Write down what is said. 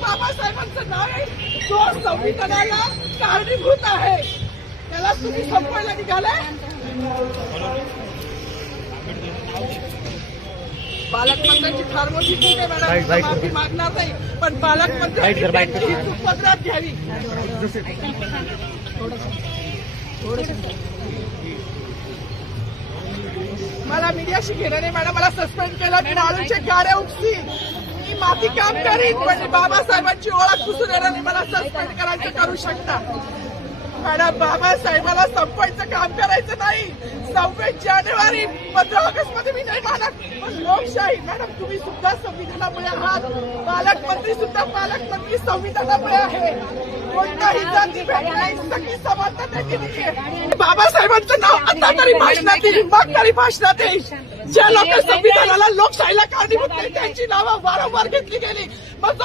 बाबासाहेबांचं नाव आहे जो संविधानाला कारणीभूत आहे त्याला तुम्ही संपवायला निघालाय. पालकमंत्र्यांची फार मोठी चूक आहे मॅडम, माफी मागणार नाही पण पालकमंत्र्यांची चूक पदरात घ्यावी. मला मीडियाशी घेणं नाही मॅडम, मला सस्पेंड केलं, मी माळूचे गाड्या उपसी, मी माती काम करीन पण बाबासाहेबांची ओळख पुसून येणार नाही. मला सस्पेंड करायचं करू शकता मॅडम, बाबासाहेबाला संपवायचं काम करायचं नाही. 26 जानेवारी 15 ऑगस्ट मध्ये मी नाही मानत पण लोकशाही मॅडम तुम्ही सुद्धा संविधानामुळे आहात, पालकमंत्री सुद्धा पालकमंत्री संविधानामुळे आहे. कोणताही जाती भेट नाही, सगळी समानता त्यांनी दिली आहे. बाबासाहेबांचं नाव आता तरी भाषणात येईल, मग तरी भाषणात येईल. ज्या लोक संविधानाला लोकशाहीला कारणीभूत नाही त्यांची नावं वारंवार घेतली गेली. मग